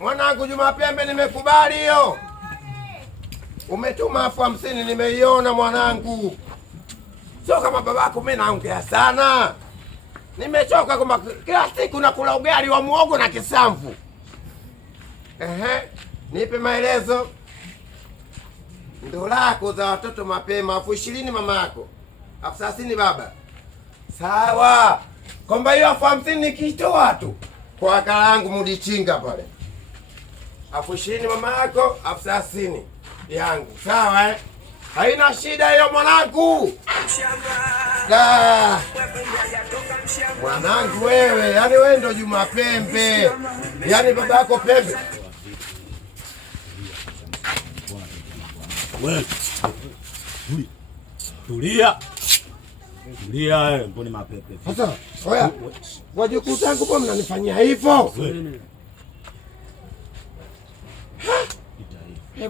Mwanangu Jumapembe, nimekubali hiyo. Umetuma 50, nimeiona mwanangu. Sio kama babako mimi naongea sana. Nimechoka kwamba kila siku nakula ugali wa muogo na kisamvu. Nipe maelezo. Ndo lako za watoto mapema 20,000 mama yako. 30,000 baba. Sawa. Kwamba hiyo 50 nikitoa tu kwa akala yangu mudichinga pale. 20,000 mama yako, 30,000 yangu. Sawa eh? Haina shida hiyo mwanangu. Mwanangu wewe, yani wewe ndo Jumapembe. Yani baba yako Pembe. Wewe. Tulia. Tulia, mbona mapepe. Sasa, oya. Wajukuu zangu mbona mnanifanyia hivyo?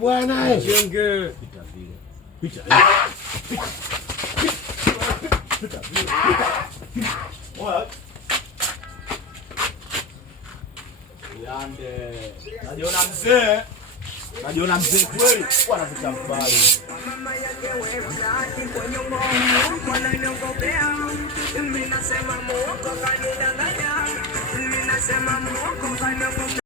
Bwana jenge. Pita vile. Pita vile. Oya. Yande. Najiona mzee kweli. Kwa nafuta mbali. Mama yake wewe flati kwenye ngoma. Wananiongopea. Mimi nasema muoko kanidanganya. Mimi nasema muoko kanidanganya.